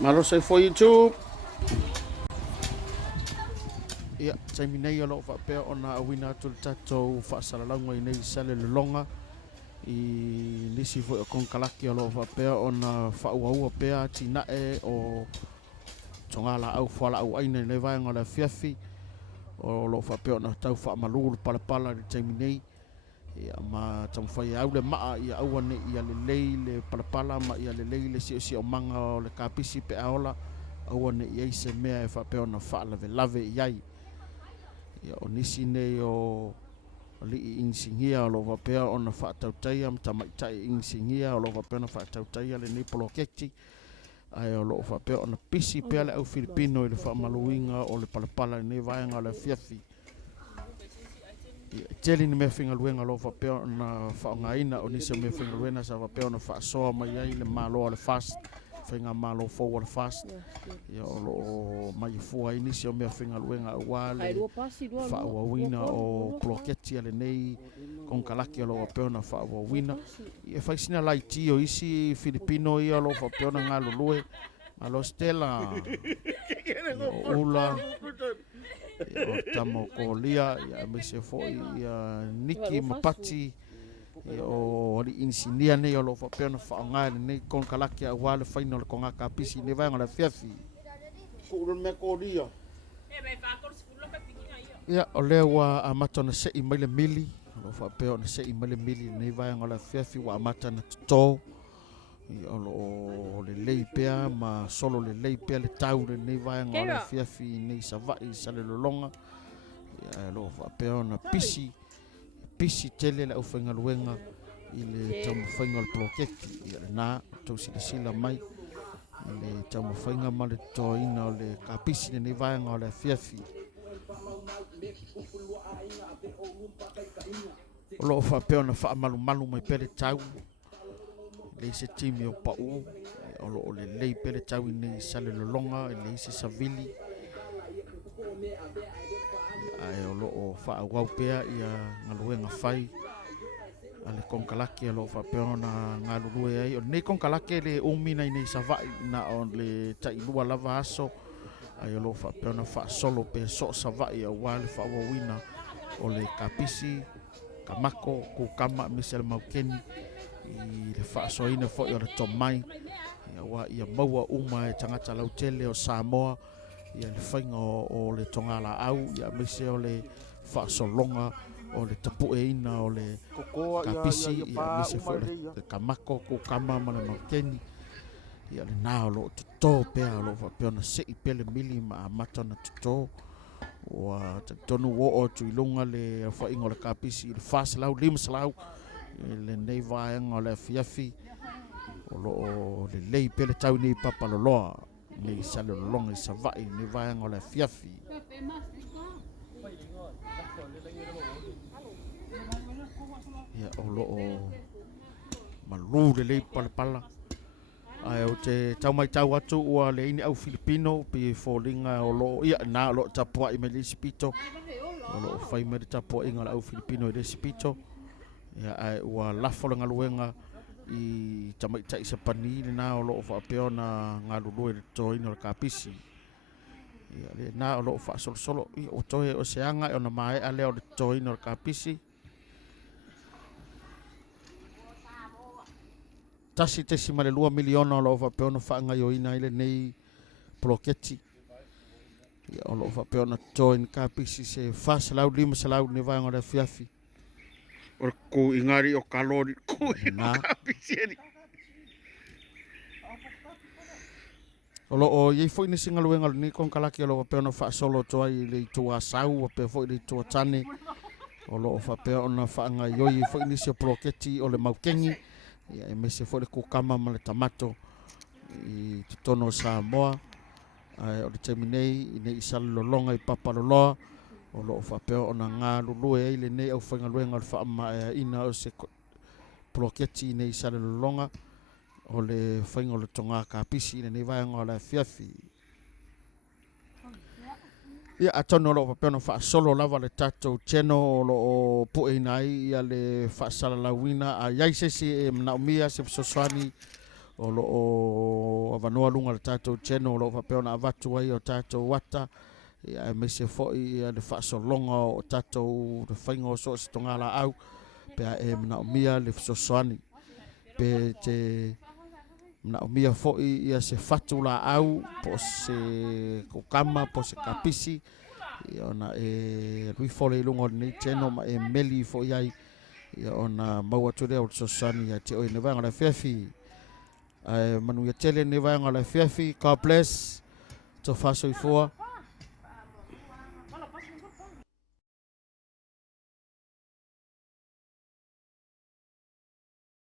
Malo say for YouTube. Ia, taimi nei o loo whapea o na awina atu le tatou whaasalalanga I nei Salelologa I nisi fo o konkalaki o loo whapea o na whauaua pea Atinae o tongala au whala au aina nei vaenga le fiafi o loo whapea o na tau whaamaluru palapala le taimi nei ia ma tamwhai au le maa ia awane ia le lei le palapala ma ia le lei le si o manga o le kapisi pe aola awane ia I se mea e whapea o na whaalave lave iai ia o nisi nei o li insingia o lo vapea o na whaatautaia tamaitai insingia o lo vapea na whaatautaia le nei poloketi ai o lo vapea o na pisi pea le au Filipino I le whaamaluinga o le palapala nei vaenga le fiafi teli ni mea whingaluenga lo vapea o na whaongaina o nisi mea whingaluena sa vapea o na whaasoa mai ai le malo le fast whainga malo forward fast ia o lo mai fua inisi o mea whingaluenga ua le whaawawina o kloketi ale nei konkalaki o lo wapeona whaawawina ia whaisina lai ti o isi Filipino ia lo wapeona ngā lulue malo Stella o Ula o tamo kolia ia mese foi ia Niki Mapati o li insinia nei o lo whapeona whaonga nei konkalaki a wale whaino le kogakapisi nei vaenga le fiafi kuron me kolia ia o lea wa amata na sei mai le mili lo whapea na sei mai le mili nei vaenga le fiafi wa amata na tuto ia o le lei pea ma solo le lei pea le tau le nei vaenga le fiafi nei savai Salelologa ia lo whapea na pisi tele le au whaingaluenga I le taumawhainga le plokeki ia le nā tau sila mai I le taumawhainga ma le toina o le kapisi nei vaenga o le fiafi o loo whapea na whaamalu mai pele tau le se timi o pau o loo le lei pele tau I nei Salelologa le se savili ai o loo whaawau pea ia ngaluenga whai ale konkalaki alo whapea na ngā lulue ai o nei konkalaki le umina I nei savai na o le tainua lava aso ai o lo whapea na whaasolo pe so savai a wale whaawawina o le kapisi kamako kukama misel maukeni I le whaasoina fo I o le tomai ia wa ia maua uma e tangata lautele o Samoa ia le whainga o le tongala au ia mise o le whaasolonga o le tapueina o le kapisi ia mise fo le kamako kukama ma le maukeni ia le nā o lo tuto pea o lo whapea na sei pele mili ma amata na tuto wa tonu o tuilunga le whainga o le kapisi I le whaasalau lima salau le nei vaenga o le fiafi o lo le lei pele tau nei papaloloa nei Salelologa I savai nei vaenga o le fiafi ia o lo malu le lei palapala ai o te tau mai tau atu ua le ini au Filipino pe folinga o lo ia na lo tapua I me le spito o lo fai me tapua inga au Filipino I le spito ia ai ua lafo le ngaluenga I tamai tai se pani le na o lo whapea na ngā lulue le toina le kapisi ia le na o lo wha solo I o toe o seanga o na mai ale o le toina le kapisi tasi te si male 2 miliona o lo whapea na whaanga ioina ile nei ploketi ia o lo whapea na toina kapisi se whasalau lima salau ne vaenga le fiafi o ko ingari o kalori ko kapisi ni o lo o ye foi ni singa luenga ni konkalaki o lo whapea na whaasolo toa I le tua sau o pe foi le tua tane o lo whapea na whaanga ioi foi ni se ploketi o le maukengi ia e mese foi le kukama ma le tamato I tutono Samoa ai o le teminei I nei Salelologa I papaloloa o lo whapea o na ngā lulue ai le nei au whaingaluenga le whaama ina o se ploketi nei Salelologa o le whainga o le tonga kapisi nei vaenga o le fiafi ia atono lo whapea na whaasolo lava le tatou cheno o lo pueina ai ia le whaasalalauina a iaisesi e mnaumia se soswani o lo o avanoa lunga le tatou cheno o lo whapeo na avatu ai o tatou wata ia e meise fo'i ia le whaasolonga o tatou le whainga o so si tonga la au pe a e mna o mia le fisosoani pe te mna o mia fo'i ia se fatu la au po se kokama po se kapisi ia ona e ruifo le ilunga o nei cheno ma e meli fo'i ai ia ona maua ture o fisosoani ia te oi ne vanga la fefi manu ia tele ne vanga la fefi God bless to faso i fua